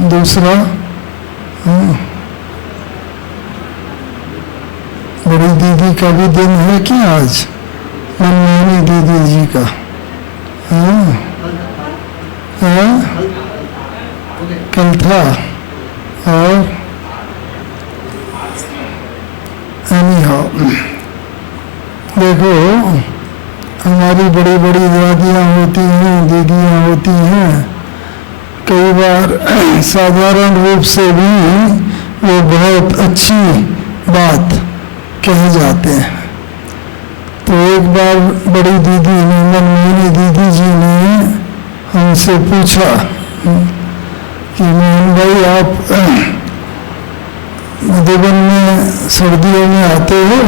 दूसरा बड़ी दीदी का भी दिन है क्या आज? मनमोहनी दीदी जी का। कल था। और देखो, हमारी बड़ी बड़ी दादियाँ होती हैं, दीदियाँ होती हैं, कई बार साधारण रूप से भी वो बहुत अच्छी बात कह जाते हैं। तो एक बार बड़ी दीदी ने, मनमोहनी दीदी जी ने हमसे पूछा कि मोहन भाई, आप मधुबन में सर्दियों में आते हो?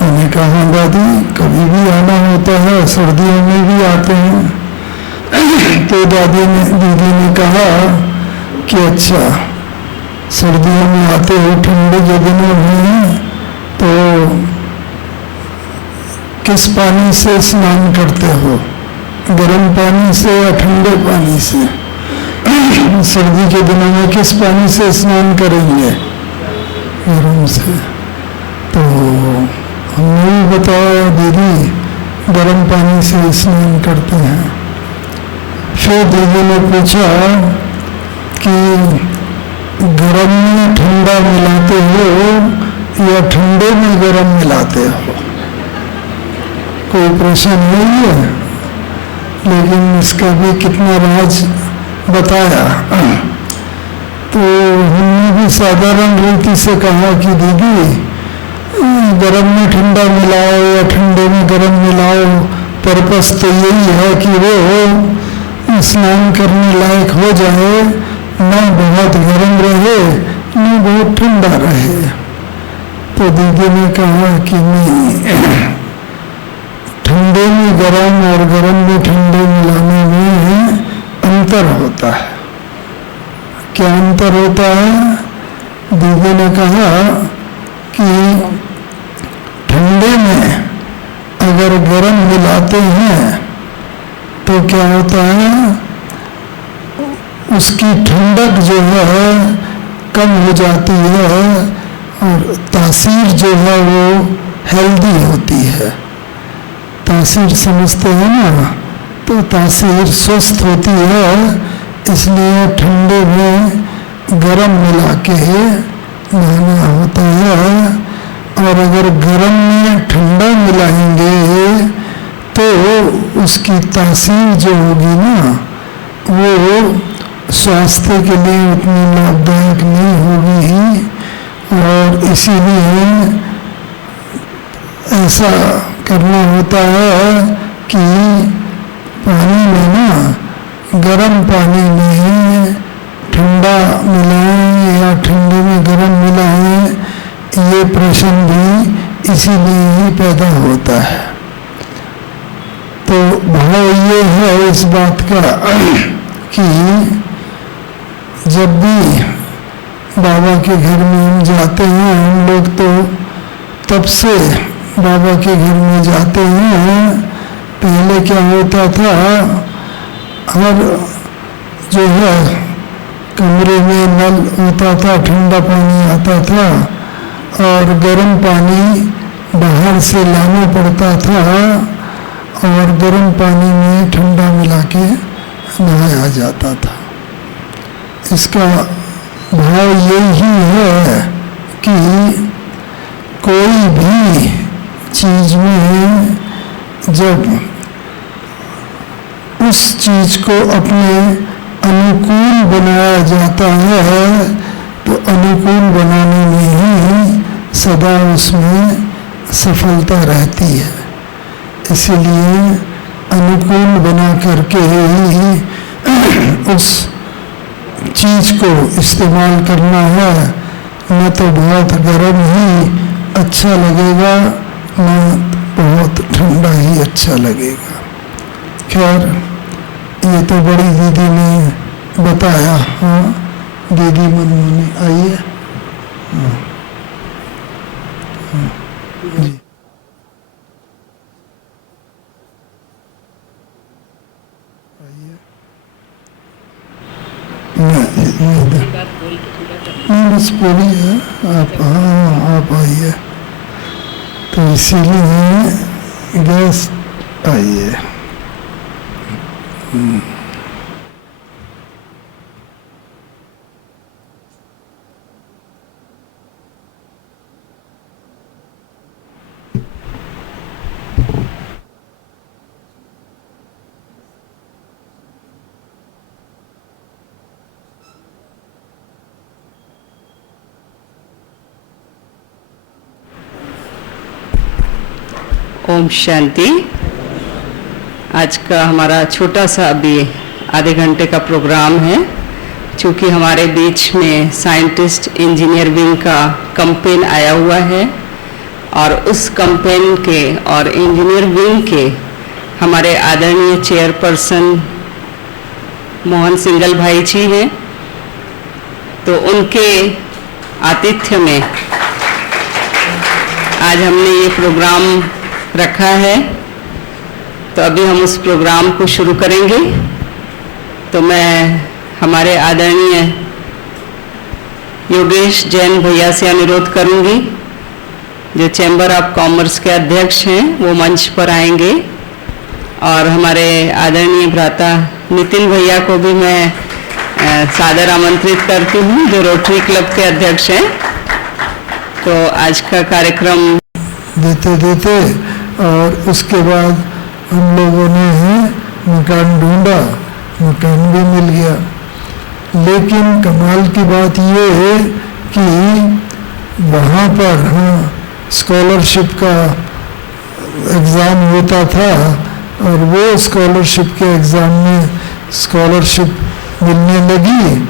मैंने कहा दादी, कभी भी आना होता है, सर्दियों में भी आते हैं। तो दीदी ने कहा कि अच्छा, सर्दियों में आते हो, ठंडे के दिनों में तो किस पानी से स्नान करते हो? गर्म पानी से या ठंडे पानी से? सर्दी के दिनों में किस पानी से स्नान करेंगे? गर्म से। तो हमने भी बताया, दीदी गर्म पानी से स्नान करते हैं। फिर दीदी ने पूछा कि गर्म में ठंडा मिलाते हो या ठंडे में गर्म मिलाते हो? कोई प्रश्न नहीं है, लेकिन इसका भी कितना राज बताया। तो हमने भी साधारण रीति से कहा कि दीदी, गर्म में ठंडा मिलाओ या ठंडे में गर्म मिलाओ, पर्पस तो यही है कि वो स्नान करने लायक हो जाए, न बहुत गर्म रहे न बहुत ठंडा रहे। तो दीदी ने कहा कि नहीं, ठंडे में गर्म और गर्म में ठंडे मिलाने में अंतर होता है। क्या अंतर होता है? दीदी ने कहा कि ठंडे में अगर गर्म मिलाते हैं तो क्या होता है, उसकी ठंडक जो है कम हो जाती है और तासीर जो है वो हेल्दी होती है। तासीर समझते हैं ना? तो तासीर स्वस्थ होती है, इसलिए ठंडे में गर्म मिला के नहाना होता है। और अगर गर्म में ठंडा मिलाएंगे तो उसकी तासीर जो होगी ना, वो स्वास्थ्य के लिए उतनी लाभदायक नहीं होगी। और इसीलिए ऐसा करना होता है कि पानी में ना, गर्म पानी में ठंडा मिलाएं या ठंडे में गर्म मिलाएं, ये प्रश्न भी इसीलिए ही पैदा होता है। तो भाव ये है इस बात का कि जब भी बाबा के घर में हम जाते हैं, हम लोग तो तब से बाबा के घर में जाते हैं। पहले क्या होता था, हर जो है कमरे में नल होता था, ठंडा पानी आता था और गर्म पानी बाहर से लाना पड़ता था और गर्म पानी में ठंडा मिला के नहाया जाता था। इसका भाव यही है कि कोई भी चीज में जब उस चीज को अपने अनुकूल बनाया जाता है तो अनुकूल बनाने में ही सदा उसमें सफलता रहती है। इसलिए अनुकूल बना करके ही उस चीज को इस्तेमाल करना है। न तो बहुत गर्म ही अच्छा लगेगा, न बहुत ठंडा ही अच्छा लगेगा। खैर, ये तो बड़ी दीदी ने बताया। हाँ, दीदी मनमोहनी आइए। हाँ, हाँ, जी ये नहीं बस बोलिए आप। हाँ आप आइए, तो इसीलिए गैस आइए। ओम शांति। आज का हमारा छोटा सा अभी आधे घंटे का प्रोग्राम है। चूँकि हमारे बीच में साइंटिस्ट इंजीनियर विंग का कैंपेन आया हुआ है और उस कैंपेन के और इंजीनियर विंग के हमारे आदरणीय चेयरपर्सन मोहन सिंगल भाई जी हैं, तो उनके आतिथ्य में आज हमने ये प्रोग्राम रखा है। तो अभी हम उस प्रोग्राम को शुरू करेंगे। तो मैं हमारे आदरणीय योगेश जैन भैया से अनुरोध करूंगी, जो चैम्बर ऑफ कॉमर्स के अध्यक्ष हैं, वो मंच पर आएंगे। और हमारे आदरणीय भ्राता नितिन भैया को भी मैं सादर आमंत्रित करती हूँ, जो रोटरी क्लब के अध्यक्ष हैं। तो आज का कार्यक्रम देते देते और उसके बाद हम लोगों ने मकान ढूंढा, मकान भी मिल गया। लेकिन कमाल की बात ये है कि वहाँ पर स्कॉलरशिप का एग्ज़ाम होता था और वो स्कॉलरशिप के एग्ज़ाम में स्कॉलरशिप मिलने लगी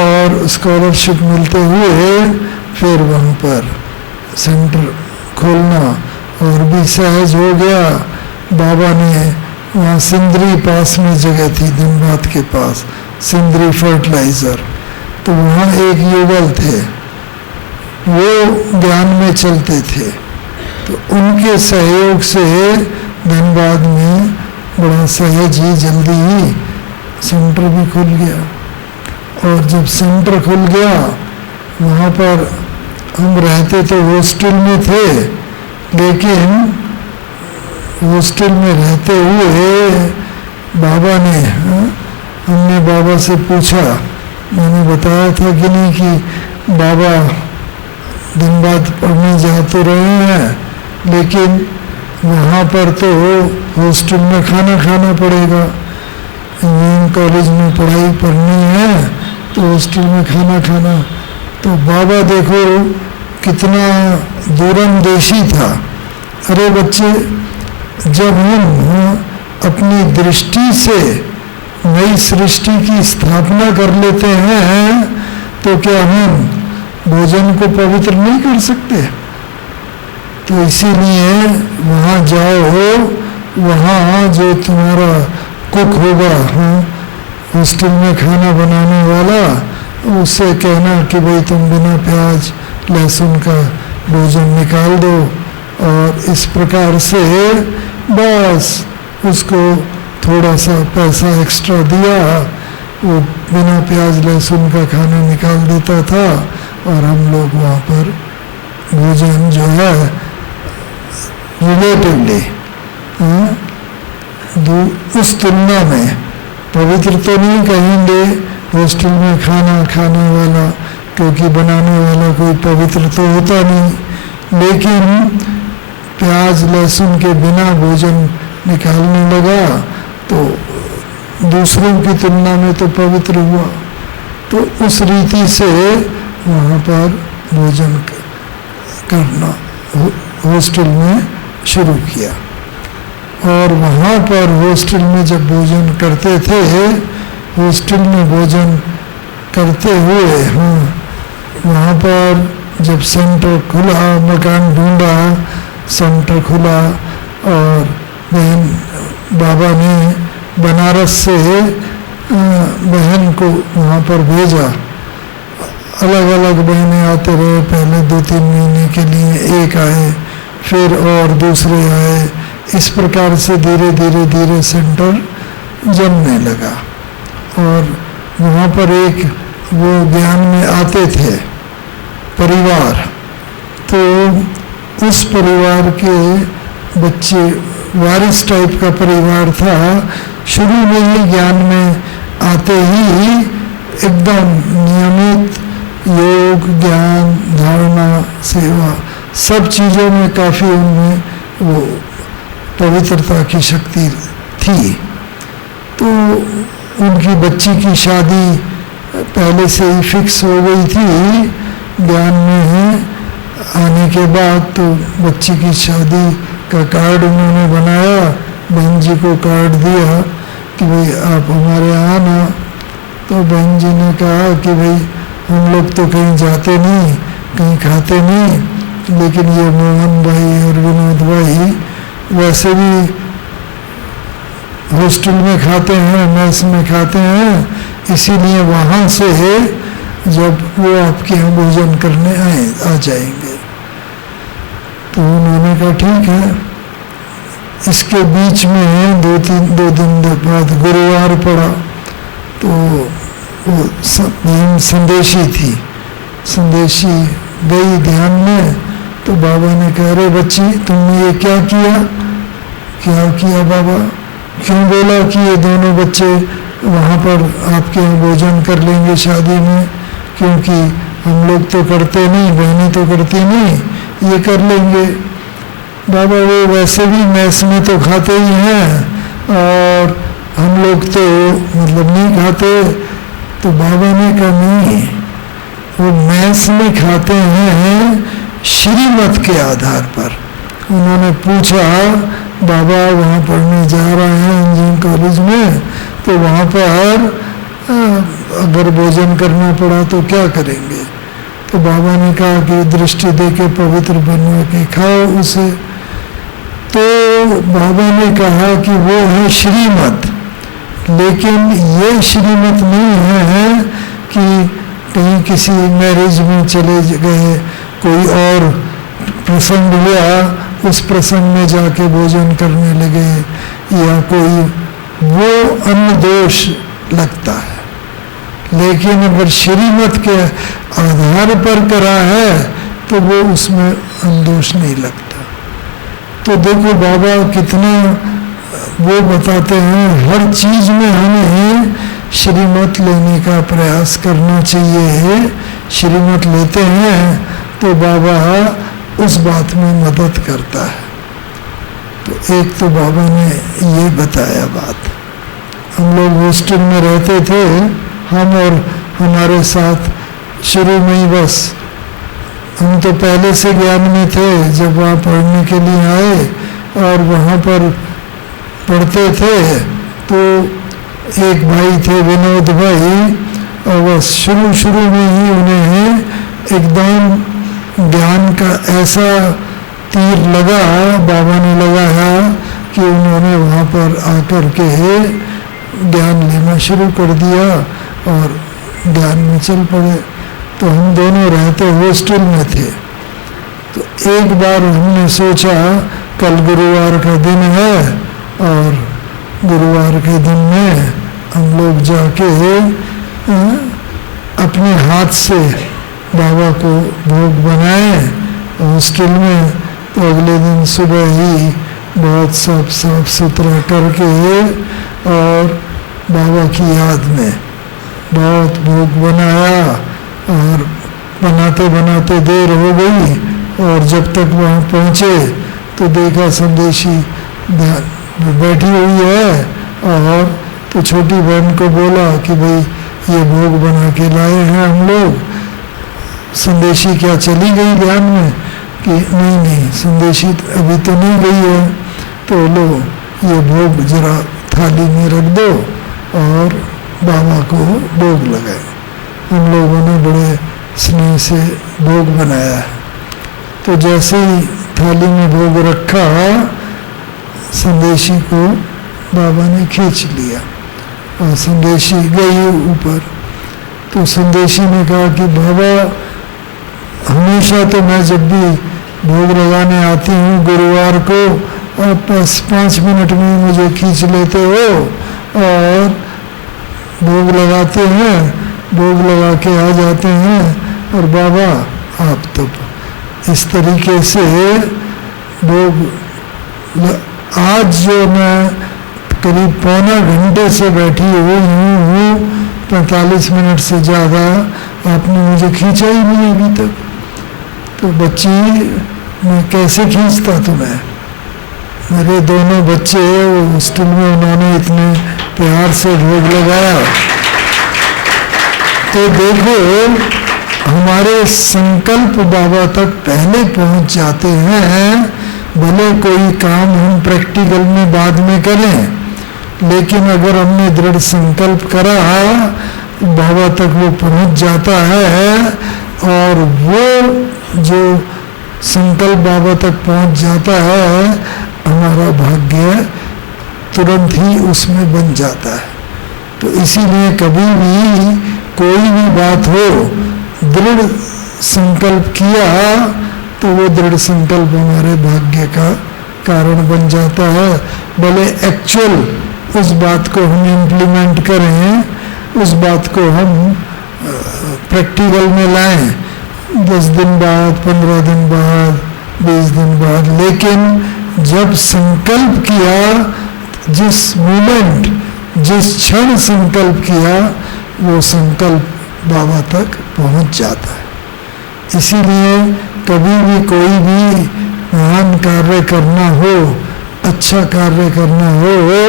और स्कॉलरशिप मिलते हुए फिर वहाँ पर सेंटर खोलना और भी सहज हो गया। बाबा ने वहाँ सिंदरी पास में जगह थी, धनबाद के पास सिंदरी फर्टिलाइज़र, तो वहाँ एक युगल थे, वो ज्ञान में चलते थे। तो उनके सहयोग से धनबाद में बड़ा सहज ही जल्दी ही सेंटर भी खुल गया। और जब सेंटर खुल गया, वहाँ पर हम रहते तो हॉस्टल में थे, लेकिन हॉस्टल में रहते हुए बाबा ने हमने बाबा से पूछा, मैंने बताया था कि नहीं कि बाबा दिन बाद पढ़ने जा तो रहे हैं, लेकिन वहाँ पर तो हॉस्टल में खाना खाना पड़ेगा। इंजीनियरिंग कॉलेज में पढ़ाई पढ़नी है तो हॉस्टल में खाना खाना। तो बाबा देखो कितना दूरंदेशी था। अरे बच्चे, जब हम अपनी दृष्टि से नई सृष्टि की स्थापना कर लेते हैं तो क्या हम भोजन को पवित्र नहीं कर सकते? तो इसीलिए वहाँ जाओ, वहाँ जो तुम्हारा कुक होगा, हॉस्टल में खाना बनाने वाला, उससे कहना कि भाई तुम बिना प्याज लहसुन का भोजन निकाल दो। और इस प्रकार से बस उसको थोड़ा सा पैसा एक्स्ट्रा दिया, वो बिना प्याज लहसुन का खाना निकाल देता था और हम लोग वहाँ पर भोजन जो है रिलेटिवली उस तुलना में पवित्र तो नहीं कहेंगे हॉस्टल में खाना खाने वाला, क्योंकि बनाने वाला कोई पवित्र तो होता नहीं, लेकिन प्याज लहसुन के बिना भोजन निकालने लगा तो दूसरों की तुलना में तो पवित्र हुआ। तो उस रीति से वहाँ पर भोजन करना हॉस्टल में शुरू किया। और वहाँ पर हॉस्टल में जब भोजन करते थे, हॉस्टल में भोजन करते हुए वहाँ पर जब सेंटर खुला, मकान ढूंढा, सेंटर खुला और बहन बाबा ने बनारस से बहन को वहाँ पर भेजा। अलग अलग बहनें आते रहे, पहले 2-3 महीने के लिए एक आए, फिर और दूसरे आए। इस प्रकार से धीरे धीरे धीरे सेंटर जमने लगा। और वहाँ पर एक वो ज्ञान में आते थे परिवार, तो उस परिवार के बच्चे वारिस टाइप का परिवार था। शुरू में ही ज्ञान में आते ही एकदम नियमित योग, ज्ञान, धारणा, सेवा, सब चीज़ों में काफ़ी उनमें वो पवित्रता की शक्ति थी। तो उनकी बच्ची की शादी पहले से ही फिक्स हो गई थी। ज्ञान में आने के बाद तो बच्ची की शादी का कार्ड उन्होंने बनाया, बहन जी को कार्ड दिया कि भाई आप हमारे यहाँ आना। तो बहन जी ने कहा कि भाई हम लोग तो कहीं जाते नहीं, कहीं खाते नहीं, लेकिन ये मोहन भाई और विनोद भाई वैसे भी हॉस्टल में खाते हैं, मेस में खाते हैं, इसीलिए वहाँ से जब वो आपके यहाँ भोजन करने आ जाएंगे। तो उन्होंने कहा ठीक है। इसके बीच में दो दिन बाद गुरुवार पड़ा, तो वो संदेशी थी, संदेशी गई ध्यान में। तो बाबा ने कहा अरे बच्ची तुमने ये क्या किया? क्या किया बाबा? क्यों बोला कि ये दोनों बच्चे वहाँ पर आपके यहाँ भोजन कर लेंगे शादी में? क्योंकि हम लोग तो करते नहीं, बहनें तो करती नहीं, ये कर लेंगे। बाबा वो वैसे भी मैस में तो खाते ही हैं और हम लोग तो मतलब नहीं खाते। तो बाबा ने कहा नहीं, वो मैस में खाते हैं श्रीमत के आधार पर। उन्होंने पूछा बाबा वहाँ पढ़ने जा रहे हैं इंजीनियरिंग कॉलेज में, तो वहाँ पर अगर भोजन करना पड़ा तो क्या करेंगे? तो बाबा ने कहा कि दृष्टि दे के पवित्र बनवा के खाओ उसे। तो बाबा ने कहा कि वो है श्रीमत, लेकिन ये श्रीमत नहीं है कि कहीं किसी मैरिज में चले गए, कोई और प्रसंग हुआ, उस प्रसंग में जाके भोजन करने लगे, या कोई वो अन्न दोष लगता है। लेकिन अगर श्रीमत के आधार पर करा है तो वो उसमें अन्न दोष नहीं लगता। तो देखो बाबा कितना वो बताते हैं, हर चीज में हमें श्रीमत लेने का प्रयास करना चाहिए। श्रीमत लेते हैं तो बाबा उस बात में मदद करता है। तो एक तो बाबा ने ये बताया बात। हम लोग हॉस्टल में रहते थे, हम और हमारे साथ शुरू में ही बस, हम तो पहले से ज्ञान में थे जब वहाँ पढ़ने के लिए आए और वहाँ पर पढ़ते थे। तो एक भाई थे विनोद भाई, और बस शुरू में ही उन्हें एकदम ज्ञान का ऐसा तीर लगा, बाबा ने लगाया कि उन्होंने वहाँ पर आकर के ज्ञान लेना शुरू कर दिया और ज्ञान में चल पड़े। तो हम दोनों रहते हॉस्टल में थे। तो एक बार हमने सोचा कल गुरुवार का दिन है और गुरुवार के दिन में हम लोग जाके अपने हाथ से बाबा को भोग बनाए हॉस्टल में। तो अगले दिन सुबह ही बहुत साफ सुथरा करके और बाबा की याद में बहुत भोग बनाया, और बनाते बनाते देर हो गई। और जब तक वहाँ पहुँचे तो देखा संदेशी बैठी हुई है, और तो छोटी बहन को बोला कि भाई ये भोग बना के लाए हैं हम लोग। संदेशी क्या चली गई ध्यान में कि नहीं संदेशी अभी तो नहीं गई है, तो लो ये भोग जरा थाली में रख दो और बाबा को भोग लगाए। हम लोगों ने बड़े स्नेह से भोग बनाया है। तो जैसे ही थाली में भोग रखा, संदेशी को बाबा ने खींच लिया और संदेशी गई ऊपर। तो संदेशी ने कहा कि बाबा हमेशा तो मैं जब भी भोग लगाने आती हूँ गुरुवार को, और बस 5 मिनट में मुझे खींच लेते हो और भोग लगाते हैं, भोग लगा के आ जाते हैं, और बाबा आप तो इस तरीके से भोग आज जो मैं करीब पौना घंटे से बैठी हूँ 45 मिनट से ज़्यादा आपने मुझे खींचा ही नहीं अभी तक। तो बच्ची मैं कैसे खींचता तुम्हें? मेरे दोनों बच्चे वो हॉस्टल में उन्होंने इतने प्यार से भोग लगाया। तो देखो हमारे संकल्प बाबा तक पहले पहुंच जाते हैं। भले कोई काम हम प्रैक्टिकल में बाद में करें, लेकिन अगर हमने दृढ़ संकल्प करा बाबा तक वो पहुंच जाता है, और वो जो संकल्प बाबा तक पहुंच जाता है हमारा भाग्य तुरंत ही उसमें बन जाता है। तो इसीलिए कभी भी कोई भी बात हो, दृढ़ संकल्प किया तो वो दृढ़ संकल्प हमारे भाग्य का कारण बन जाता है। भले एक्चुअल उस बात को हम इम्प्लीमेंट करें, उस बात को हम प्रैक्टिकल में लाएं 10 दिन बाद, 15 दिन बाद, 20 दिन बाद, लेकिन जब संकल्प किया, जिस मोमेंट, जिस क्षण संकल्प किया, वो संकल्प बाबा तक पहुंच जाता है। इसीलिए कभी भी कोई भी महान कार्य करना हो, अच्छा कार्य करना हो,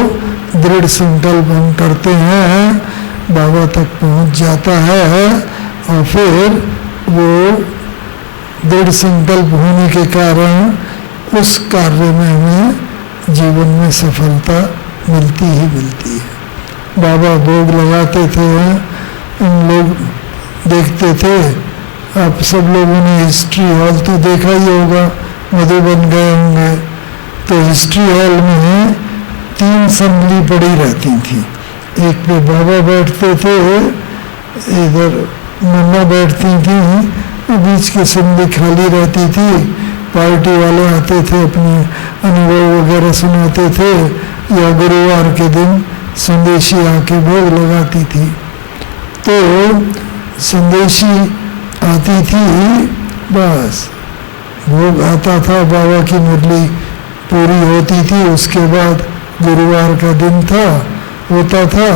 दृढ़ संकल्प हम करते हैं, बाबा तक पहुंच जाता है, और फिर वो दृढ़ संकल्प होने के कारण उस कार्य में हमें जीवन में सफलता मिलती ही मिलती है। बाबा भोग लगाते थे, हम लोग देखते थे। आप सब लोगों ने हिस्ट्री हॉल तो देखा ही होगा, मधुबन गए होंगे, तो हिस्ट्री हॉल में 3 संभली पड़ी रहती थी। एक पे बाबा बैठते थे, इधर मम्मा बैठती थी, बीच की संभली खाली रहती थी। पार्टी वाले आते थे, अपने अनुभव वगैरह सुनाते थे, या गुरुवार के दिन संदेशी आके भोग लगाती थी। तो संदेशी आती थी, बस भोग आता था, बाबा की मुरली पूरी होती थी, उसके बाद गुरुवार का दिन था, होता था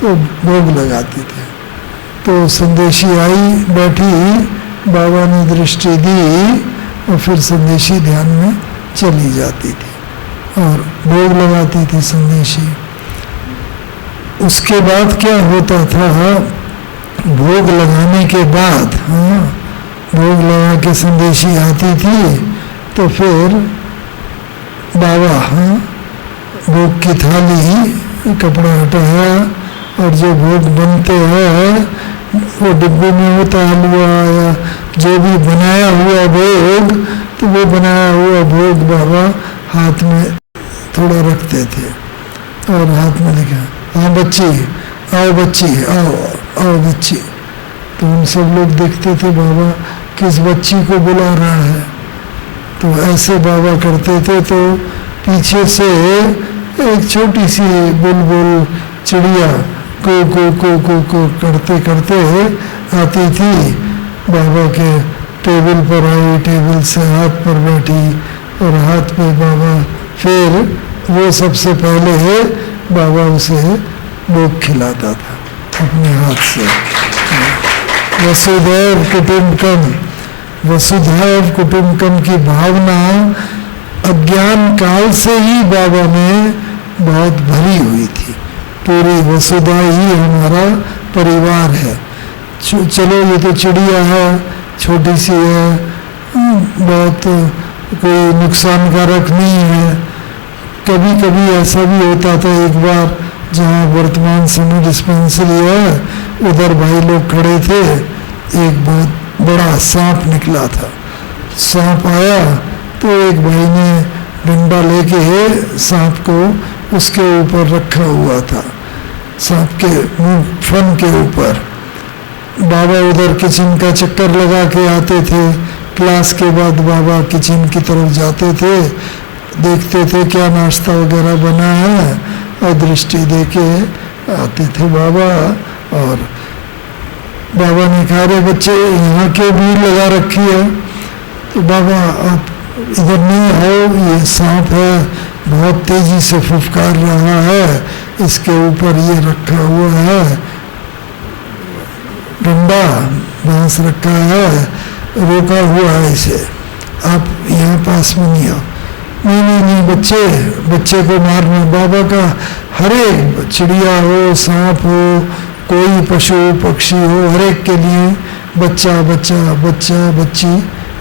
तो भोग लगाते थे। तो संदेशी आई, बैठी, बाबा ने दृष्टि दी, और फिर संदेशी ध्यान में चली जाती थी और भोग लगाती थी संदेशी। उसके बाद क्या होता था, भोग लगाने के बाद, हाँ, भोग लगा के संदेशी आती थी, तो फिर बाबा, हाँ, भोग की थाली, कपड़ा हटाया, और जो भोग बनते हैं वो डिब्बे में होता, हलवा या जो भी बनाया हुआ भोग, तो वो बनाया हुआ भोग बाबा हाथ में थोड़ा रखते थे, और हाथ में लिखा, हाँ बच्ची, आओ बच्ची, आओ आओ बच्ची। तो उन सब लोग देखते थे बाबा किस बच्ची को बुला रहा है। तो ऐसे बाबा करते थे, तो पीछे से एक छोटी सी बुलबुल चिड़िया को करते करते आती थी, बाबा के टेबल पर आई, टेबल से हाथ पर बैठी, और हाथ पे बाबा, फिर वो सबसे पहले बाबा उसे भोग खिलाता था अपने हाथ से। वसुधैव कुटुंबकम, वसुधैव कुटुंबकम की भावना अज्ञान काल से ही बाबा में बहुत भरी हुई थी। पूरी वसुधा ही हमारा परिवार है। चलो ये तो चिड़िया है, छोटी सी है, बहुत कोई नुकसानकारक नहीं है। कभी कभी ऐसा भी होता था, एक बार जहाँ वर्तमान समय डिस्पेंसरी है, उधर भाई लोग खड़े थे, एक बहुत बड़ा सांप निकला था। सांप आया तो एक भाई ने डंडा लेके सांप को उसके ऊपर रखा हुआ था, सांप के मुंह फन के ऊपर। बाबा उधर किचन का चक्कर लगा के आते थे, क्लास के बाद बाबा किचन की तरफ जाते थे, देखते थे क्या नाश्ता वगैरह बना है, और दृष्टि दे के आते थे बाबा, और बाबा ने कहा, अरे बच्चे यहाँ क्यों भीड़ लगा रखी है? तो बाबा आप इधर नहीं आओ, ये सांप है, बहुत तेजी से फुफकार रहा है, इसके ऊपर ये रखा हुआ है डंडा, बांस रखा है, रोका हुआ है इसे, आप यहाँ पास में नहीं आओ। नहीं नहीं नहीं बच्चे, बच्चे को मारना, बाबा का हर एक चिड़िया हो, सांप हो, कोई पशु पक्षी हो, हर एक के लिए बच्चा बच्चा बच्चा बच्ची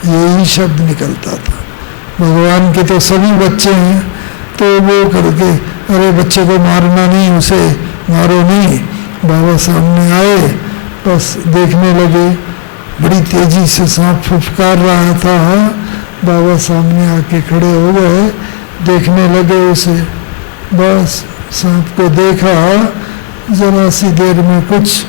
यही शब्द निकलता था। भगवान के तो सभी बच्चे हैं, तो वो करके अरे बच्चे को मारना नहीं, उसे मारो नहीं। बाबा सामने आए, बस देखने लगे, बड़ी तेजी से सांप फुफकार रहा था। बाबा सामने आके खड़े हो गए, देखने लगे उसे, बस सांप को देखा, जरा सी देर में, कुछ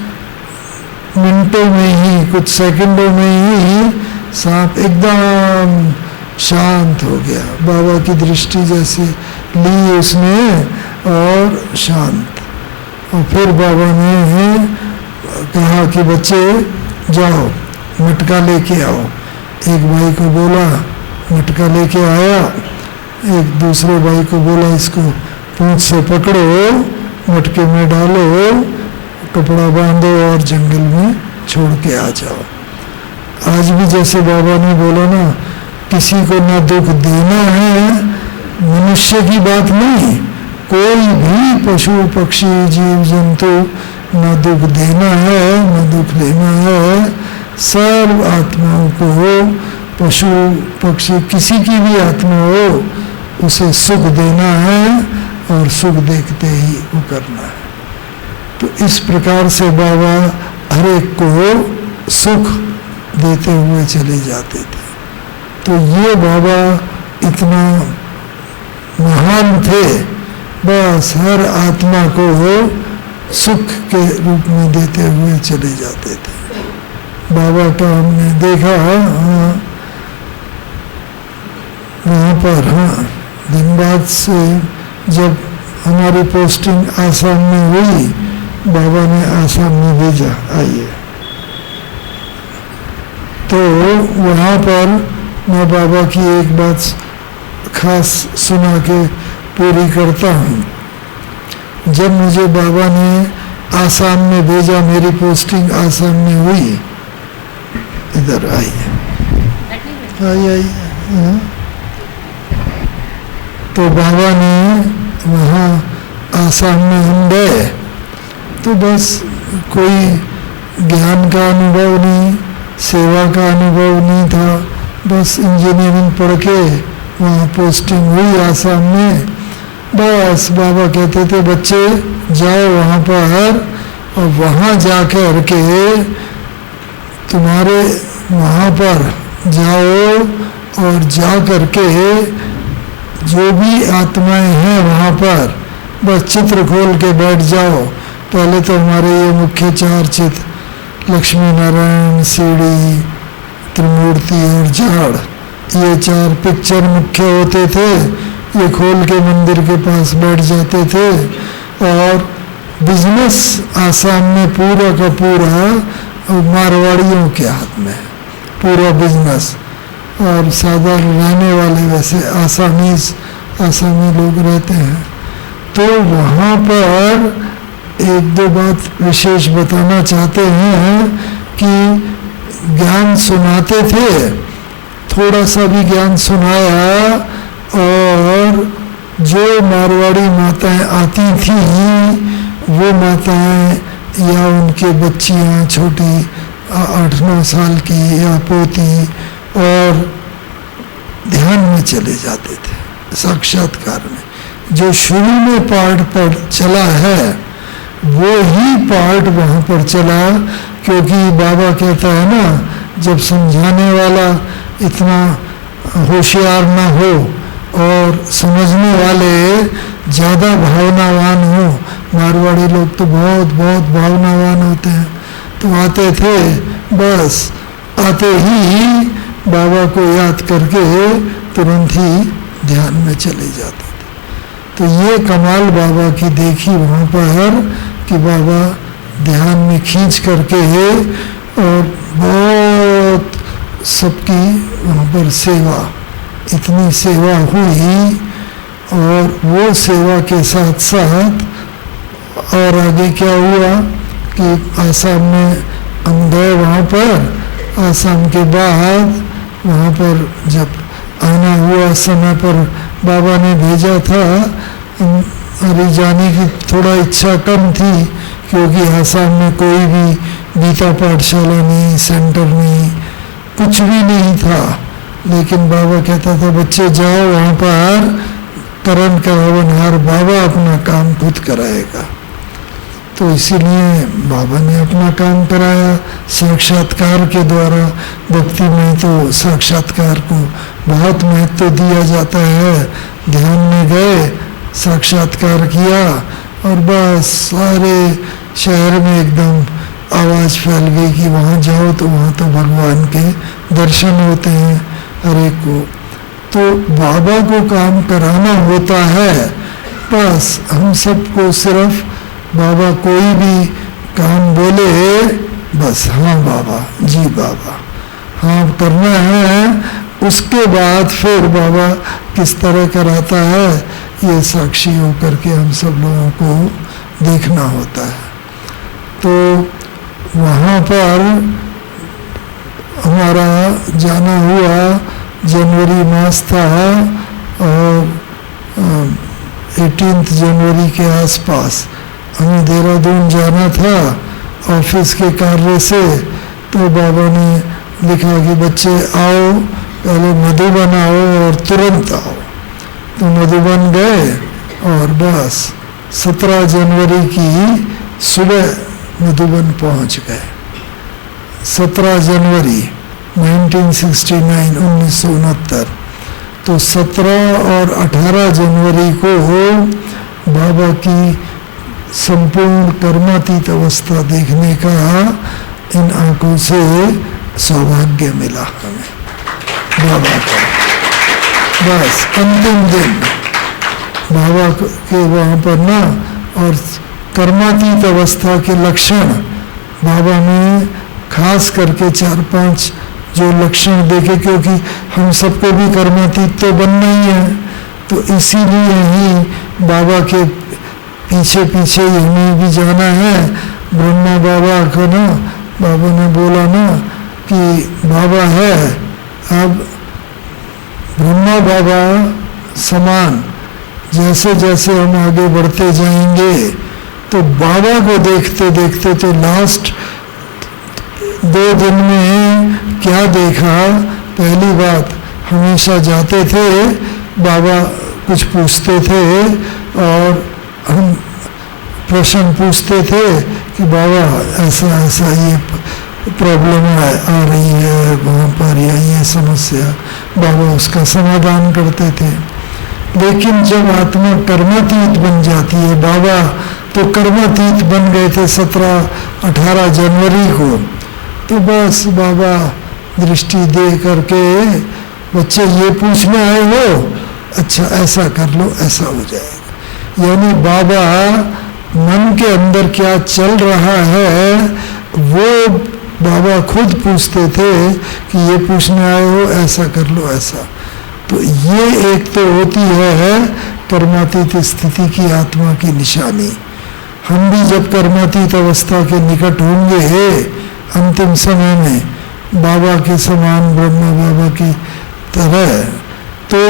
मिनटों में ही, कुछ सेकंडों में ही सांप एकदम शांत हो गया। बाबा की दृष्टि जैसे ली उसने और शांत। और फिर बाबा ने कहा कि बच्चे जाओ मटका लेके आओ। एक भाई को बोला मटका लेके आया, एक दूसरे भाई को बोला इसको पूंछ से पकड़ो, मटके में डालो, कपड़ा बांधो और जंगल में छोड़ के आ जाओ। आज भी जैसे बाबा ने बोला ना, किसी को ना दुख देना है, मनुष्य की बात नहीं, कोई भी पशु पक्षी जीव जंतु ना दुख देना है ना दुख लेना है। सर्व आत्माओं को हो, पशु पक्षी किसी की भी आत्मा हो, उसे सुख देना है और सुख देखते ही वो करना है। तो इस प्रकार से बाबा हर एक को सुख देते हुए चले जाते थे। तो ये बाबा इतना महान थे, बस हर आत्मा को सुख के रूप में देते हुए चले जाते थे। बाबा का हमने देखा, हाँ वहाँ पर, हाँ धनबाद से जब हमारी पोस्टिंग आसाम में हुई, बाबा ने आसाम में भेजा, आइए। तो वहाँ पर मैं बाबा की एक बात खास सुना के पूरी करता हूँ। जब मुझे बाबा ने आसाम में भेजा, मेरी पोस्टिंग आसाम में हुई, इधर आइए आइए, तो बाबा ने वहाँ आसाम में हम गए, तो बस कोई ज्ञान का अनुभव नहीं, सेवा का अनुभव नहीं था, बस इंजीनियरिंग पढ़ के वहाँ पोस्टिंग हुई आसाम में। बस बाबा कहते थे बच्चे जाओ वहाँ पर, और वहाँ जा कर के तुम्हारे वहाँ पर जाओ और जा कर के जो भी आत्माएं हैं वहाँ पर बस चित्र खोल के बैठ जाओ। पहले तो हमारे ये मुख्य चार चित्र, लक्ष्मी नारायण, सीढ़ी, त्रिमूर्ति और झाड़, ये चार पिक्चर मुख्य होते थे। ये खोल के मंदिर के पास बैठ जाते थे। और बिजनेस आसाम में पूरा का पूरा मारवाड़ियों के हाथ में, पूरा बिजनेस। और साधारण रहने वाले वैसे आसामी लोग रहते हैं। तो वहाँ पर एक दो बात विशेष बताना चाहते हैं कि ज्ञान सुनाते थे, थोड़ा सा भी ज्ञान सुनाया, और जो मारवाड़ी माताएं आती थीं, वो माताएं या उनके बच्चियां छोटी 8-9 साल की या पोती, और ध्यान में चले जाते थे, साक्षात्कार में। जो शुरू में पार्ट पर चला है वो ही पार्ट वहाँ पर चला, क्योंकि बाबा कहता है ना, जब समझाने वाला इतना होशियार ना हो और समझने वाले ज़्यादा भावनावान हो, मारवाड़ी लोग तो बहुत बहुत भावनावान होते हैं, तो आते थे, बस आते ही बाबा को याद करके तुरंत ही ध्यान में चले जाते थे। तो ये कमाल बाबा की देखी वहाँ पर कि बाबा ध्यान में खींच करके और बहुत सबकी वहाँ पर सेवा, इतनी सेवा हुई। और वो सेवा के साथ साथ और आगे क्या हुआ कि आसाम में हम गए वहाँ पर। आसाम के बाद वहाँ पर जब आना हुआ समय पर बाबा ने भेजा था, अरे जाने की थोड़ा इच्छा कम थी क्योंकि आसाम में कोई भी गीता पाठशाला नहीं, सेंटर नहीं, कुछ भी नहीं था। लेकिन बाबा कहता था बच्चे जाओ वहाँ पर, करण का हवनहार बाबा अपना काम खुद कराएगा। तो इसीलिए बाबा ने अपना काम कराया साक्षात्कार के द्वारा। भक्ति में तो साक्षात्कार को बहुत महत्व दिया जाता है। ध्यान में गए, साक्षात्कार किया और बस सारे शहर में एकदम आवाज़ फैल गई कि वहाँ जाओ तो वहाँ तो भगवान के दर्शन होते हैं हर एक को। तो बाबा को काम कराना होता है। बस हम सबको सिर्फ बाबा कोई भी काम बोले, बस हाँ बाबा, जी बाबा, हाँ करना है। उसके बाद फिर बाबा किस तरह कराता है ये साक्षी होकर के हम सब लोगों को देखना होता है। तो वहाँ पर हमारा जाना हुआ, जनवरी मास था और 18 जनवरी के आसपास हमें देहरादून जाना था ऑफिस के कार्य से। तो बाबा ने लिखा कि बच्चे आओ, पहले मधुबन आओ और तुरंत आओ। तो मधुबन गए और बस 17 जनवरी की सुबह मधुबन पहुंच गए। 17 जनवरी 1969 1969। तो 17 और 18 जनवरी को बाबा की संपूर्ण कर्मातीत अवस्था देखने का इन आंखों से सौभाग्य मिला हमें बाबा का। बस अंतिम दिन बाबा के वहाँ पर ना, और कर्मातीत अवस्था के लक्षण बाबा ने खास करके 4-5 जो लक्षण देखे, क्योंकि हम सबको भी कर्मातीत तो बनना ही है। तो इसीलिए ही बाबा के पीछे पीछे हमें भी जाना है। ब्रह्मा बाबा को ना बाबा ने बोला ना कि बाबा है, अब ब्रह्मा बाबा समान जैसे जैसे हम आगे बढ़ते जाएंगे तो बाबा को देखते देखते तो लास्ट 2 दिन में क्या देखा, पहली बात हमेशा जाते थे, बाबा कुछ पूछते थे और हम प्रश्न पूछते थे कि बाबा ऐसा ऐसा ये प्रॉब्लम आ रही है वहाँ पर, या ये समस्या, बाबा उसका समाधान करते थे। लेकिन जब आत्मा कर्मातीत बन जाती है, बाबा तो कर्मातीत बन गए थे 17-18 जनवरी को, तो बस बाबा दृष्टि दे करके बच्चे ये पूछना है वो, अच्छा ऐसा कर लो, ऐसा हो जाएगा। यानी बाबा मन के अंदर क्या चल रहा है वो बाबा खुद पूछते थे कि ये पूछने आए हो, ऐसा कर लो, ऐसा। तो ये एक तो होती है कर्मातीत स्थिति की आत्मा की निशानी। हम भी जब कर्मातीत अवस्था के निकट होंगे अंतिम समय में, बाबा के समान ब्रह्मा बाबा की तरह, तो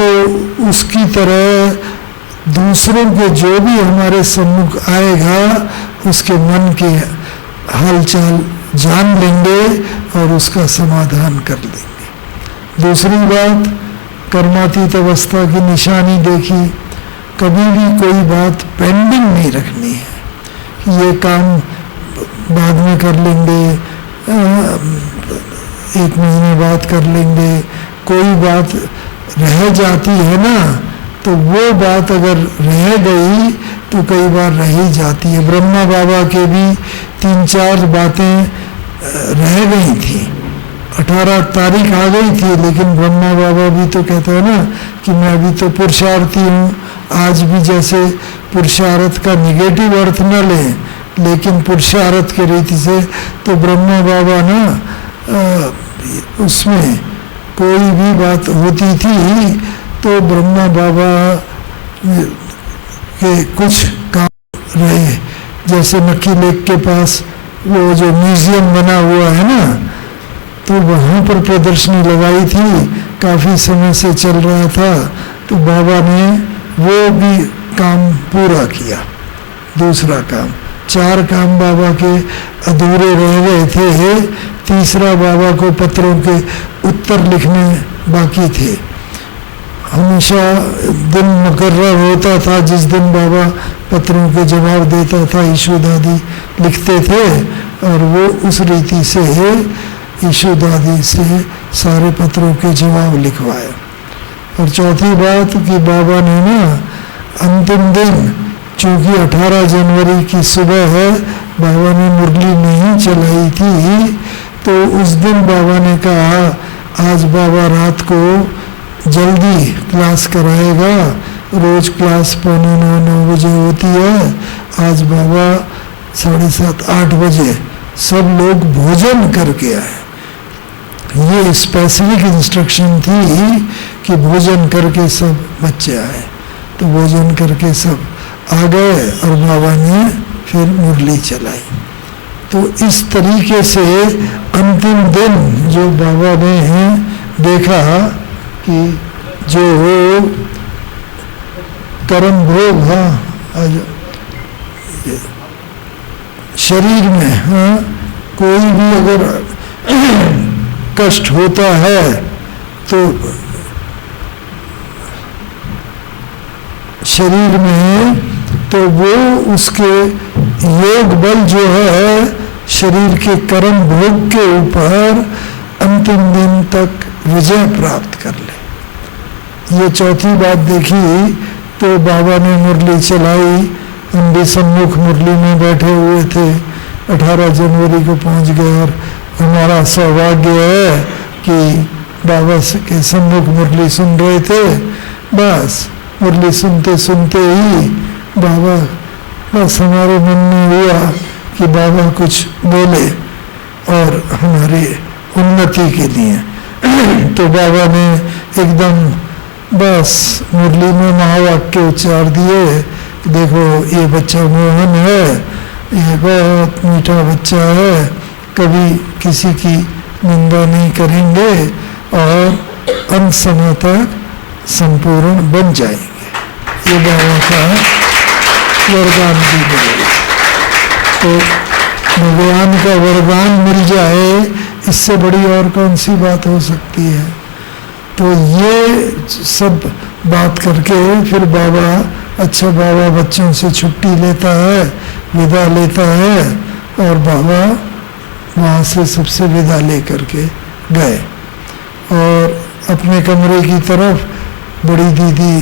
उसकी तरह दूसरों के जो भी हमारे सम्मुख आएगा उसके मन के हालचाल जान लेंगे और उसका समाधान कर लेंगे। दूसरी बात, कर्मातीत अवस्था की निशानी देखी, कभी भी कोई बात पेंडिंग नहीं रखनी है कि ये काम बाद में कर लेंगे, 1 महीने बाद कर लेंगे। कोई बात रह जाती है ना, तो वो बात अगर रह गई तो कई बार रह ही जाती है। ब्रह्मा बाबा के भी 3-4 बातें रह गई थी, 18 तारीख आ गई थी, लेकिन ब्रह्मा बाबा भी तो कहते हैं ना कि मैं अभी तो पुरुषार्थी हूँ। आज भी जैसे पुरुषार्थ का निगेटिव अर्थ न लें, लेकिन पुरुषार्थ की रीति से तो ब्रह्मा बाबा ना उसमें कोई भी बात होती थी तो ब्रह्मा बाबा के कुछ काम रहे, जैसे नक्की लेक के पास वो जो म्यूजियम बना हुआ है ना, तो वहाँ पर प्रदर्शनी लगाई थी, काफ़ी समय से चल रहा था, तो बाबा ने वो भी काम पूरा किया। दूसरा काम, 4 काम बाबा के अधूरे रह गए थे, तीसरा बाबा को पत्रों के उत्तर लिखने बाकी थे। हमेशा दिन मुकर्रर होता था जिस दिन बाबा पत्रों के जवाब देता था, ईशु दादी लिखते थे और वो उस रीति से ईशु दादी से सारे पत्रों के जवाब लिखवाए। और चौथी बात कि बाबा ने ना अंतिम दिन, चूँकि 18 जनवरी की सुबह है, बाबा ने मुरली नहीं चलाई थी, तो उस दिन बाबा ने कहा आज बाबा रात को जल्दी क्लास कराएगा, रोज क्लास 8:45-9 बजे होती है, आज बाबा 7:30-8 बजे सब लोग भोजन करके आए। ये स्पेसिफिक इंस्ट्रक्शन थी कि भोजन करके सब बच्चे आए, तो भोजन करके सब आ गए और बाबा ने फिर मुरली चलाई। तो इस तरीके से अंतिम दिन जो बाबा ने देखा कि जो कर्म भोग, हाँ, शरीर में, हाँ, कोई भी अगर कष्ट होता है तो शरीर में, तो वो उसके योग बल जो है शरीर के कर्म भोग के ऊपर अंतिम दिन तक विजय प्राप्त कर ले। ये चौथी बात देखी तो बाबा ने मुरली चलाई, हम भी सम्मुख मुरली में बैठे हुए थे, 18 जनवरी को पहुंच गए और हमारा सौभाग्य है कि बाबा के सम्मुख मुरली सुन रहे थे। बस मुरली सुनते सुनते ही बाबा, बस हमारे मन में हुआ कि बाबा कुछ बोले और हमारी उन्नति के लिए। तो बाबा ने एकदम बस मुरली में महावाक्य उच्चार दिए, देखो ये बच्चा मोहन है, ये बहुत मीठा बच्चा है, कभी किसी की निंदा नहीं करेंगे और अंत समय तक संपूर्ण बन जाएंगे। ये बाबा का वरदान दी गई। तो भगवान का वरदान मिल जाए, इससे बड़ी और कौन सी बात हो सकती है। तो ये सब बात करके फिर बाबा, अच्छा बाबा बच्चों से छुट्टी लेता है, विदा लेता है, और बाबा वहाँ से सबसे विदा ले करके गए और अपने कमरे की तरफ बड़ी दीदी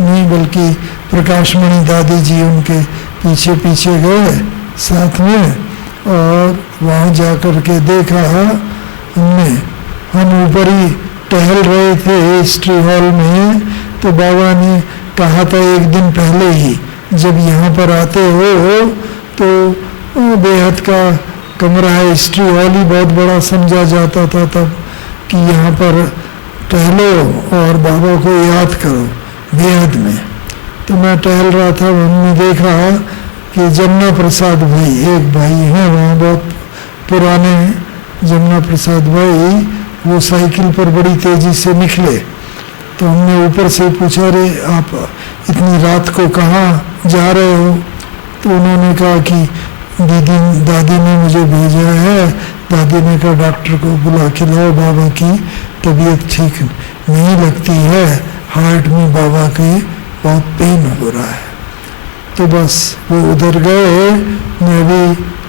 नहीं बल्कि प्रकाशमणि दादी जी उनके पीछे पीछे गए साथ में, और वहाँ जा कर के देखा हमने, हम ऊपर ही टहल रहे थे हिस्ट्री हॉल में, तो बाबा ने कहा था एक दिन पहले ही, जब यहाँ पर आते हो तो बेहद का कमरा है, हिस्ट्री हॉल ही बहुत बड़ा समझा जाता था तब, कि यहाँ पर टहलो और बाबा को याद करो बेहद में। तो मैं टहल रहा था, हमने देखा कि जमुना प्रसाद भाई, एक भाई हैं वहाँ बहुत पुराने, जमुना प्रसाद भाई, वो साइकिल पर बड़ी तेजी से निकले। तो हमने ऊपर से पूछा, रे आप इतनी रात को कहाँ जा रहे हो? तो उन्होंने कहा कि दादी ने मुझे भेजा है, दादी ने कहा डॉक्टर को बुला के लाओ, बाबा की तबीयत ठीक नहीं लगती है, हार्ट में बाबा के बहुत पेन हो रहा है। तो बस वो उधर गए, मैं भी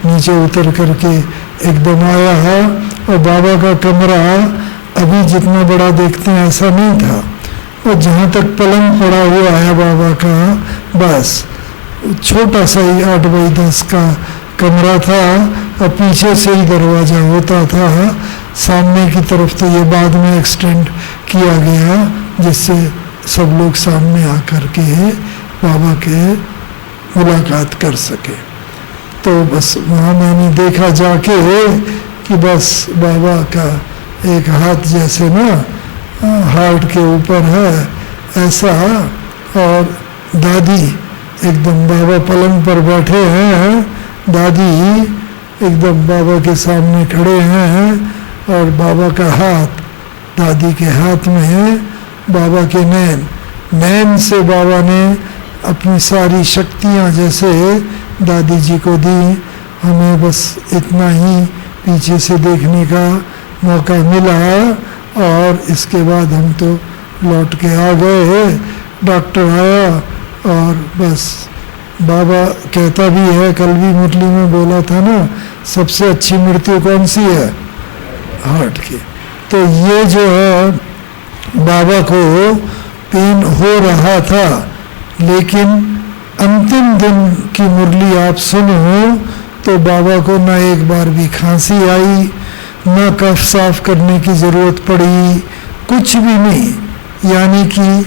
नीचे उतर करके एकदम आया है, और बाबा का कमरा अभी जितना बड़ा देखते हैं ऐसा नहीं था, और जहाँ तक पलंग पड़ा हुआ है बाबा का, बस छोटा सा ही 8x10 का कमरा था, और पीछे से ही दरवाज़ा होता था, सामने की तरफ तो ये बाद में एक्सटेंड किया गया जिससे सब लोग सामने आकर के बाबा के मुलाकात कर सके। तो बस वहाँ मैंने देखा जाके कि बस बाबा का एक हाथ जैसे ना हार्ट के ऊपर है ऐसा, और दादी एकदम बाबा पलंग पर बैठे हैं, दादी एकदम बाबा के सामने खड़े हैं, और बाबा का हाथ दादी के हाथ में है, बाबा के नैन से बाबा ने अपनी सारी शक्तियाँ जैसे दादी जी को दी। हमें बस इतना ही पीछे से देखने का मौका मिला, और इसके बाद हम तो लौट के आ गए। डॉक्टर आया और बस बाबा कहता भी है, कल भी मुरली में बोला था ना, सबसे अच्छी मृत्यु कौन सी है? हार्ट की। तो ये जो है बाबा को पेन हो रहा था, लेकिन अंतिम दिन की मुरली आप सुनो तो बाबा को न एक बार भी खांसी आई, न कफ साफ करने की ज़रूरत पड़ी, कुछ भी नहीं। यानी कि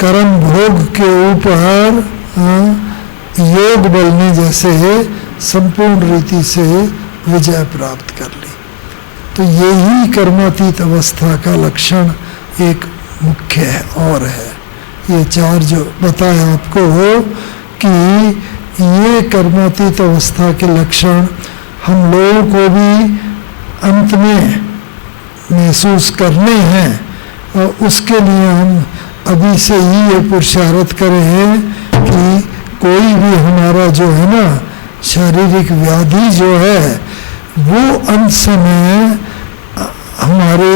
कर्म भोग के ऊपर योग बल ने जैसे संपूर्ण रीति से विजय प्राप्त कर ली। तो यही कर्मातीत अवस्था का लक्षण एक मुख्य है और है। ये चार जो बताया आपको कि ये कर्मातीत अवस्था के लक्षण हम लोगों को भी अंत में महसूस करने हैं, और उसके लिए हम अभी से ही ये पुरुषार्थ करें कि कोई भी हमारा जो है ना शारीरिक व्याधि जो है वो अंत समय हमारे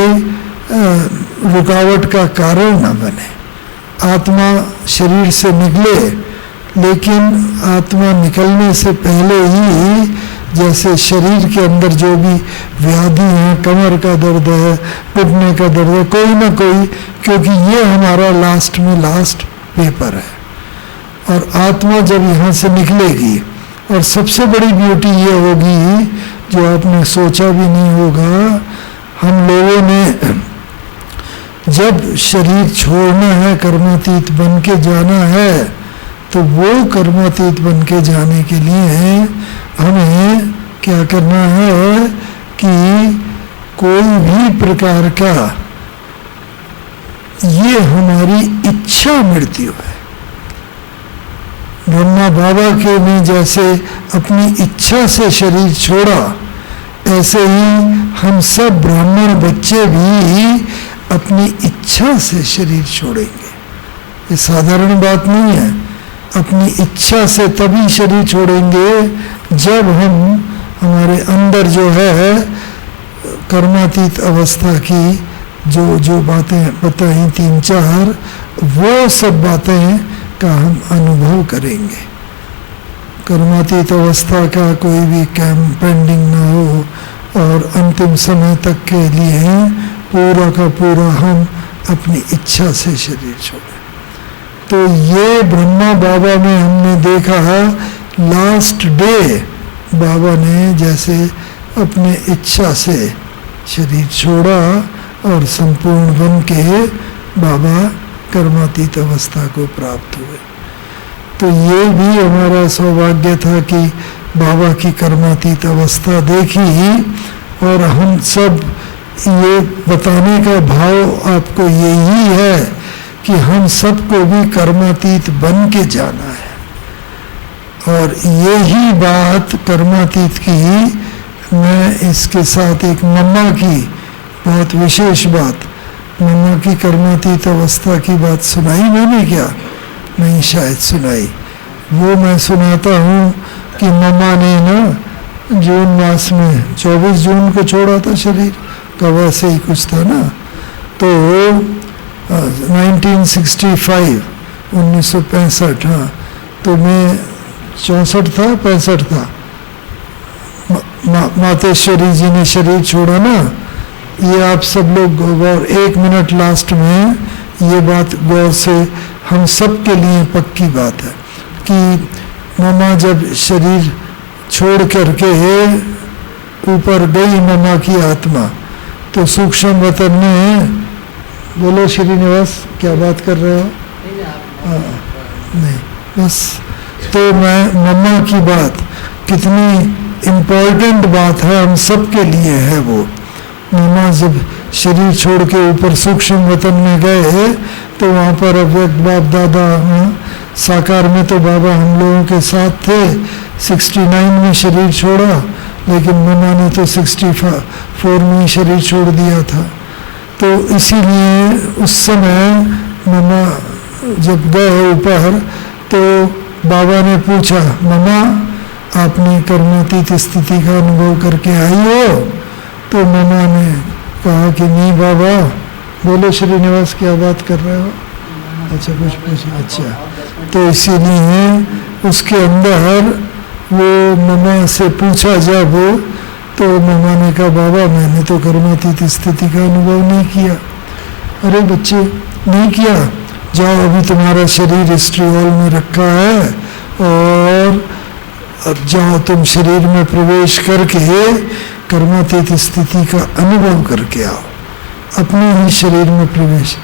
रुकावट का कारण न बने। आत्मा शरीर से निकले, लेकिन आत्मा निकलने से पहले ही जैसे शरीर के अंदर जो भी व्याधि है, कमर का दर्द है, घुटने का दर्द है, कोई ना कोई, क्योंकि ये हमारा लास्ट पेपर है। और आत्मा जब यहाँ से निकलेगी, और सबसे बड़ी ब्यूटी ये होगी जो आपने सोचा भी नहीं होगा, हम लोगों ने जब शरीर छोड़ना है, कर्मातीत बन के जाना है, तो वो कर्मातीत बन के जाने के लिए हमें क्या करना है कि कोई भी प्रकार का ये हमारी इच्छा मृत्यु है। ब्रह्मा बाबा के ने जैसे अपनी इच्छा से शरीर छोड़ा, ऐसे ही हम सब ब्राह्मण बच्चे भी अपनी इच्छा से शरीर छोड़ेंगे। ये साधारण बात नहीं है। अपनी इच्छा से तभी शरीर छोड़ेंगे जब हम हमारे अंदर जो है कर्मातीत अवस्था की जो बातें बताई 3-4, वो सब बातें का हम अनुभव करेंगे। कर्मातीत अवस्था का कोई भी कैम पेंडिंग ना हो, और अंतिम समय तक के लिए पूरा का पूरा हम अपनी इच्छा से शरीर छोड़ें। तो ये ब्रह्मा बाबा में हमने देखा, लास्ट डे बाबा ने जैसे अपने इच्छा से शरीर छोड़ा, और संपूर्ण बन के बाबा कर्मातीत अवस्था को प्राप्त हुए। तो ये भी हमारा सौभाग्य था कि बाबा की कर्मातीत अवस्था देखी, और हम सब ये बताने का भाव आपको यही है कि हम सबको भी कर्मातीत बन के जाना है। और यही बात कर्मातीत की मैं इसके साथ एक मम्मा की बहुत विशेष बात, मम्मा की कर्मातीत अवस्था की बात सुनाई मैंने क्या? नहीं, शायद सुनाई। वो मैं सुनाता हूँ कि मम्मा ने ना जून मास में 24 जून को छोड़ा था शरीर का, वैसे ही कुछ था ना। तो 1965 हाँ, तो मैं 64 था 65 था, मातेश्वरी जी ने शरीर छोड़ा ना। ये आप सब लोग गौर, 1 मिनट लास्ट में ये बात गौर से हम सब के लिए पक्की बात है कि मम्मा जब शरीर छोड़ करके ऊपर गई मम्मा की आत्मा, तो सूक्ष्म वतन में, बोलो श्रीनिवास क्या बात कर रहे हो? नहीं, बस तो मैं मम्मा की बात, कितनी इम्पोर्टेंट बात है, हम सब के लिए है वो। मामा जब शरीर छोड़ के ऊपर सूक्ष्म वतन में गए तो वहाँ पर अव्यक्त बाप दादा, साकार में तो बाबा हम लोगों के साथ थे। 69 में शरीर छोड़ा, लेकिन मामा ने तो 64 में शरीर छोड़ दिया था। तो इसीलिए उस समय मामा जब गए ऊपर तो बाबा ने पूछा, मामा आपने कर्मातीत स्थिति का अनुभव करके आई हो? तो मामा ने कहा कि नहीं बाबा। बोलो श्रीनिवास, क्या बात कर रहे हो? अच्छा कुछ पूछा। अच्छा, तो इसीलिए उसके अंदर वो मामा से पूछा जब, तो मामा ने कहा बाबा मैंने तो कर्मातीत स्थिति का अनुभव नहीं किया। अरे बच्चे नहीं किया, जाओ अभी तुम्हारा शरीर हिस्ट्री हॉल में रखा है और अब जाओ तुम शरीर में प्रवेश करके कर्मातीत स्थिति का अनुभव करके आओ। अपने ही शरीर में प्रवेश।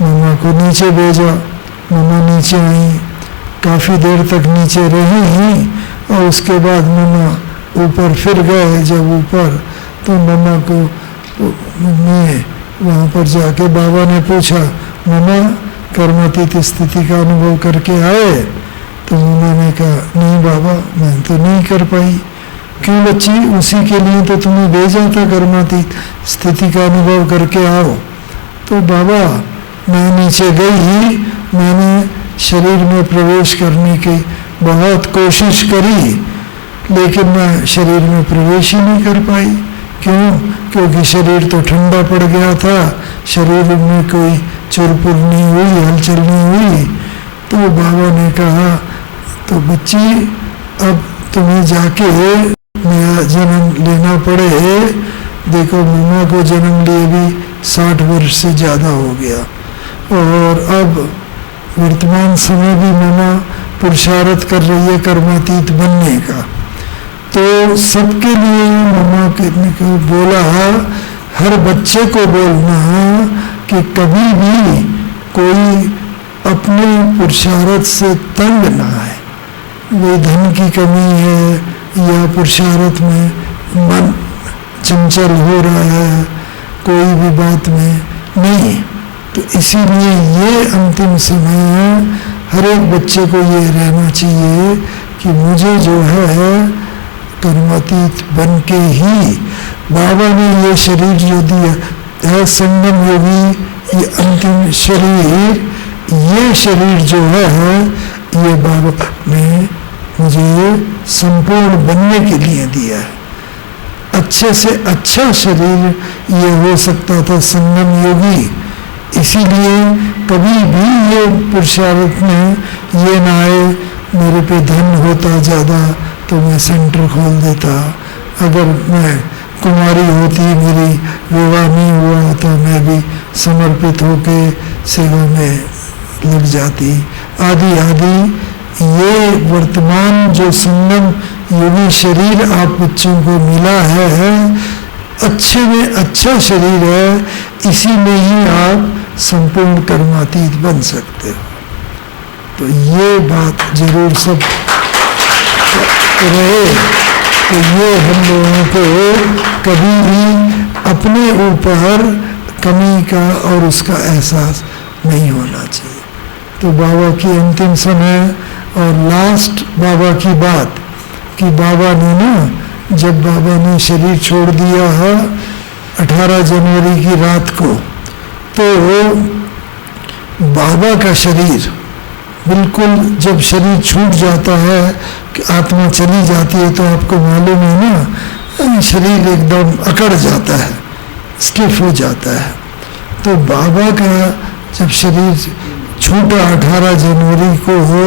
मामा को नीचे भेजा, मामा नीचे आई, काफ़ी देर तक नीचे रही और उसके बाद मामा ऊपर फिर गए। जब ऊपर तो मामा को मैं वहाँ पर जाके बाबा ने पूछा, मामा कर्मातीत स्थिति का अनुभव करके आए? तो मामा ने कहा नहीं बाबा मैं तो नहीं कर पाई। क्यों बच्ची? उसी के लिए तो तुम्हें भेजा था, कर्मातीत स्थिति का अनुभव करके आओ। तो बाबा मैं नीचे गई, मैंने शरीर में प्रवेश करने की बहुत कोशिश करी, लेकिन मैं शरीर में प्रवेश ही नहीं कर पाई। क्यों? क्योंकि शरीर तो ठंडा पड़ गया था, शरीर में कोई चुरपुर नहीं हुई, हलचल नहीं हुई। तो बाबा ने कहा तो बच्ची अब तुम्हें जाके नया जन्म लेना पड़े। देखो मामा को जन्म लिए भी 60 वर्ष से ज़्यादा हो गया और अब वर्तमान समय भी मामा पुरुषार्थ कर रही है कर्मातीत बनने का। तो सबके लिए मामा को बोला, हर बच्चे को बोलना कि कभी भी कोई अपने पुरुषार्थ से तंग ना है। वो धन की कमी है या पुरुषार्थ में मन चंचल हो रहा है, कोई भी बात में नहीं। तो इसीलिए ये अंतिम समय हर एक बच्चे को ये रहना चाहिए कि मुझे जो है कर्मातीत बन के ही, बाबा ने ये शरीर जो दिया है संगम योगी, ये अंतिम शरीर, ये शरीर जो है ये बाबा ने मुझे संपूर्ण बनने के लिए दिया है। अच्छे से अच्छा शरीर ये हो सकता था संगम योगी। इसीलिए कभी भी ये पुरुषार्थ में ये ना आए मेरे पे धन होता ज़्यादा तो मैं सेंटर खोल देता, अगर मैं कुमारी होती, मेरी विवाह नहीं हुआ होता, मैं भी समर्पित होके सेवा में लग जाती, आदि आदि। ये वर्तमान जो संगम योगी शरीर आप बच्चों को मिला है, अच्छे में अच्छा शरीर है, इसी में ही आप संपूर्ण कर्मातीत बन सकते हो। तो ये बात जरूर सब रहे, तो ये हम लोगों को कभी भी अपने ऊपर कमी का और उसका एहसास नहीं होना चाहिए। तो बाबा की अंतिम समय और लास्ट बाबा की बात कि बाबा ने ना, जब बाबा ने शरीर छोड़ दिया है 18 जनवरी की रात को, तो बाबा का शरीर बिल्कुल, जब शरीर छूट जाता है कि आत्मा चली जाती है, तो आपको मालूम है ना, शरीर एकदम अकड़ जाता है, स्टिफ हो जाता है। तो बाबा का जब शरीर छूटा 18 जनवरी को हो,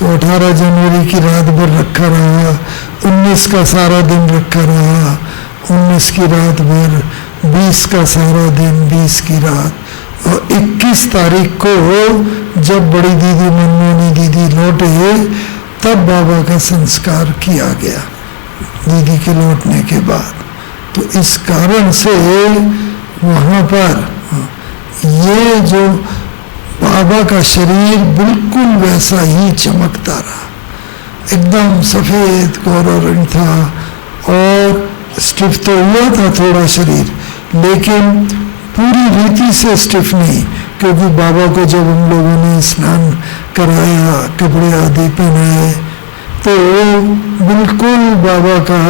तो 18 जनवरी की रात भर रखा रहा, 19 का सारा दिन रखा रहा, 19 की रात भर, 20 का सारा दिन, 20 की रात, और 21 तारीख को जब बड़ी दीदी मनमोहनी दीदी लौटे तब बाबा का संस्कार किया गया दीदी के लौटने के बाद। तो इस कारण से वहाँ पर ये जो बाबा का शरीर बिल्कुल वैसा ही चमकता रहा, एकदम सफेद कोरा रंग था और स्टिफ तो हुआ था थोड़ा शरीर, लेकिन पूरी रीति से स्टिफ नहीं, क्योंकि बाबा को जब हम लोगों ने स्नान कराया, कपड़े आदि पहनाए, तो बिल्कुल बाबा का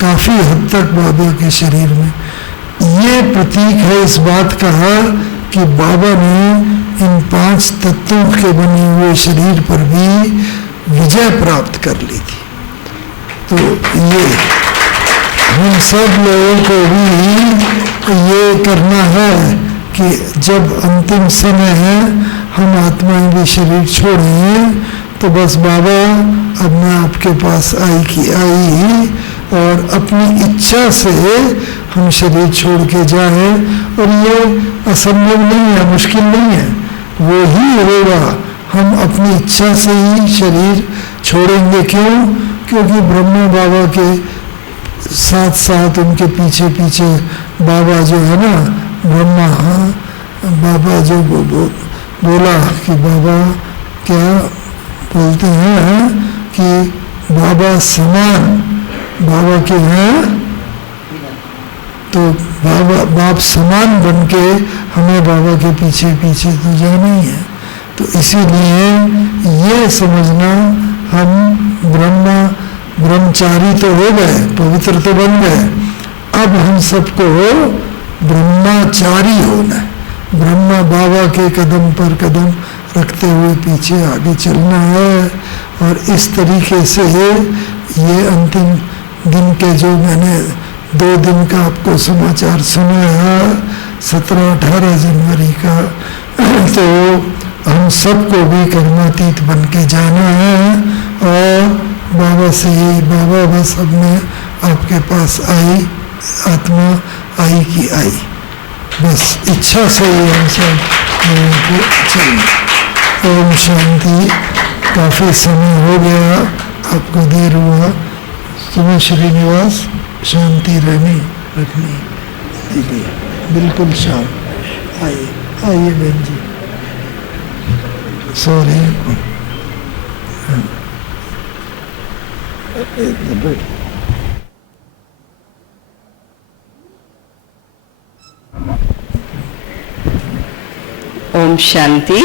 काफी हद तक बाबा के शरीर में ये प्रतीक है इस बात का कि बाबा ने इन 5 तत्वों के बने हुए शरीर पर भी विजय प्राप्त कर ली थी। तो ये हम सब लोगों को भी ये करना है कि जब अंतिम समय है, हम आत्माएं भी शरीर छोड़ें, तो बस बाबा अब मैं आपके पास आई की आई, और अपनी इच्छा से हम शरीर छोड़ के जाएं, और ये असंभव नहीं है, मुश्किल नहीं है, वो ही होगा। हम अपनी इच्छा से ही शरीर छोड़ेंगे। क्यों? क्योंकि ब्रह्मा बाबा के साथ साथ उनके पीछे पीछे बाबा जो है ना, ब्रह्मा बाबा जो बोला कि बाबा क्या बोलते हैं कि बाबा समान बाबा के हैं, तो बाप समान बन के हमें बाबा के पीछे पीछे तो जाना ही है। तो इसीलिए ये समझना, हम ब्रह्मचारी तो हो गए, पवित्र तो बन गए, अब हम सबको ब्रह्मचारी होना है, ब्रह्मा बाबा के कदम पर कदम रखते हुए पीछे आगे चलना है। और इस तरीके से ये अंतिम दिन के जो मैंने 2 दिन का आपको समाचार सुनाया, 17-18 जनवरी का, तो हम सबको भी कर्मातीत बन के जाना है। और बाबा से ही, बाबा बस अब मैं आपके पास आई, आत्मा आई की आई, बस इच्छा से ही हम सब लोगों को चाहिए। ओम शांति। काफ़ी समय हो गया, आपको देर हुआ। तुम्हें श्रीनिवास शांति रखनी दीदी, बिल्कुल शांत। आइए बहन जी, सॉरी। ओम शांति।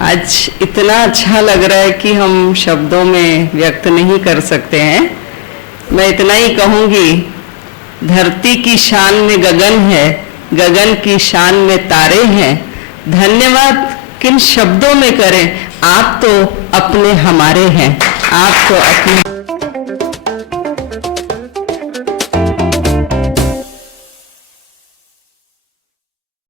आज इतना अच्छा लग रहा है कि हम शब्दों में व्यक्त नहीं कर सकते हैं। मैं इतना ही कहूँगी, धरती की शान में गगन है, गगन की शान में तारे हैं। धन्यवाद किन शब्दों में करें, आप तो अपने हमारे हैं, आप तो अपने